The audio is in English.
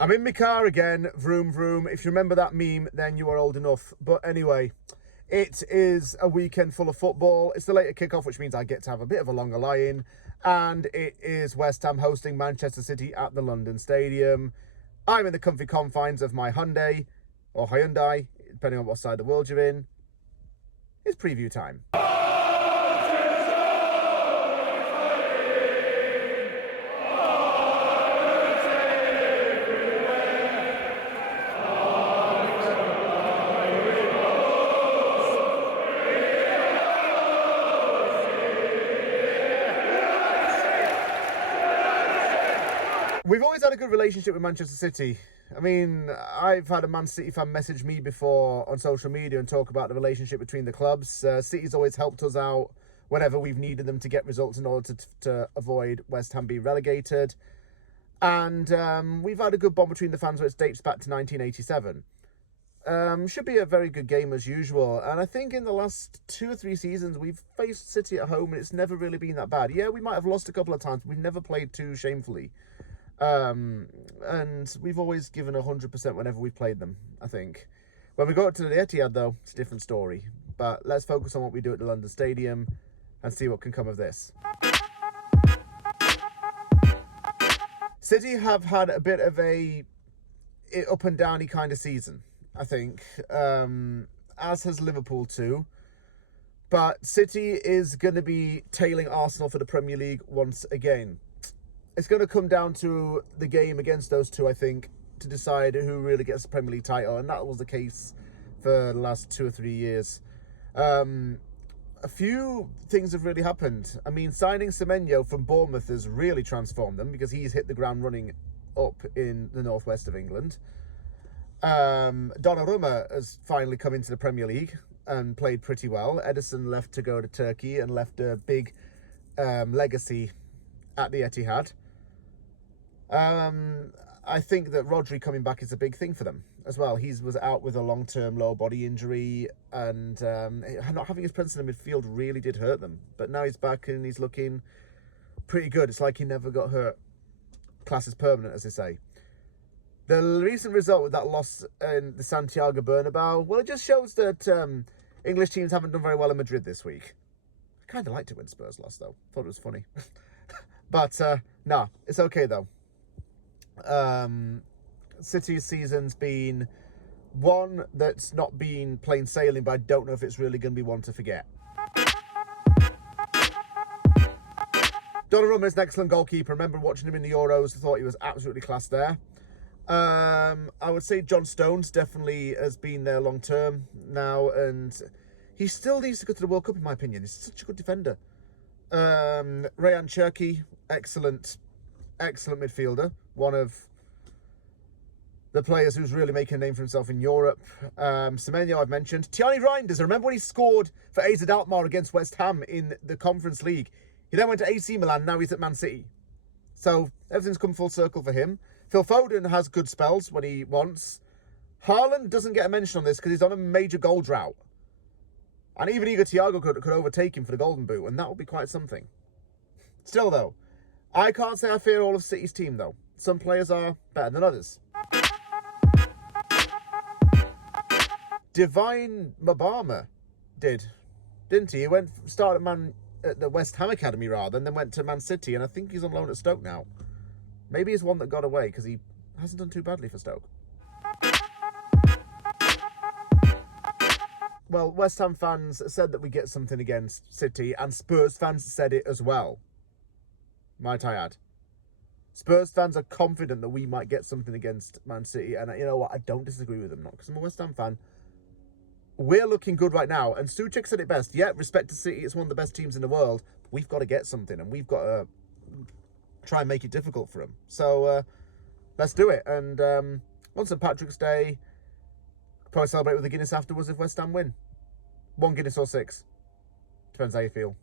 I'm in my car again, vroom vroom. If you remember that meme, then you are old enough. But anyway, it is a weekend full of football. It's the later kickoff, which means I get to have a bit of a longer lie-in. And it is West Ham hosting Manchester City at the London Stadium. I'm in the comfy confines of my Hyundai, or Hyundai, depending on what side of the world you're in. It's preview time. We've always had a good relationship with Manchester City. I mean, I've had a Man City fan message me before on social media and talk about the relationship between the clubs. City's always helped us out whenever we've needed them to get results in order to avoid West Ham being relegated. And we've had a good bond between the fans, which dates back to 1987. Should be a very good game as usual. And I think in the last 2 or 3 seasons, we've faced City at home and it's never really been that bad. Yeah, we might have lost a couple of times, but we've never played too shamefully. And we've always given 100% whenever we've played them, I think. When we go up to the Etihad, though, it's a different story. But let's focus on what we do at the London Stadium and see what can come of this. City have had a bit of a up and downy kind of season, I think, as has Liverpool too. But City is going to be tailing Arsenal for the Premier League once again. It's going to come down to the game against those two, I think, to decide who really gets the Premier League title. And that was the case for the last 2 or 3 years. A few things have really happened. I mean, signing Semenyo from Bournemouth has really transformed them because he's hit the ground running up in the northwest of England. Donnarumma has finally come into the Premier League and played pretty well. Ederson left to go to Turkey and left a big legacy at the Etihad. I think that Rodri coming back is a big thing for them as well. He was out with a long-term lower body injury, and not having his presence in the midfield really did hurt them. But now he's back and he's looking pretty good. It's like he never got hurt. Class is permanent, as they say. The recent result with that loss in the Santiago Bernabeu, well, it just shows that English teams haven't done very well in Madrid this week. I kind of liked it when Spurs lost, though. Thought it was funny. But, nah, it's okay, though. City's season's been one that's not been plain sailing, but I don't know if it's really going to be one to forget. Donnarumma is an excellent goalkeeper. I remember watching him in the Euros. I thought he was absolutely class there. I would say John Stones definitely has been there long term now, and he still needs to go to the World Cup, in my opinion. He's such a good defender. Rayan Cherki, excellent midfielder. One of the players who's really making a name for himself in Europe. Semenyo, I've mentioned. Thierry Reinders, I remember when he scored for AZ Alkmaar against West Ham in the Conference League. He then went to AC Milan, now he's at Man City. So everything's come full circle for him. Phil Foden has good spells when he wants. Haaland doesn't get a mention on this because he's on a major goal drought. And even Igor Thiago could overtake him for the Golden Boot, and that would be quite something. Still, though, I can't say I fear all of City's team, though. Some players are better than others. Divine Mabama didn't he? He started at the West Ham Academy, rather, and then went to Man City, and I think he's on loan at Stoke now. Maybe he's one that got away, because he hasn't done too badly for Stoke. Well, West Ham fans said that we get something against City, and Spurs fans said it as well. Might I add. Spurs fans are confident that we might get something against Man City, and you know what? I don't disagree with them, not because I'm a West Ham fan. We're looking good right now, and Souček said it best. Yeah, respect to City, it's one of the best teams in the world. But we've got to get something, and we've got to try and make it difficult for them. So, let's do it. And on St. Patrick's Day, probably celebrate with a Guinness afterwards if West Ham win. 1 Guinness or 6. Depends how you feel.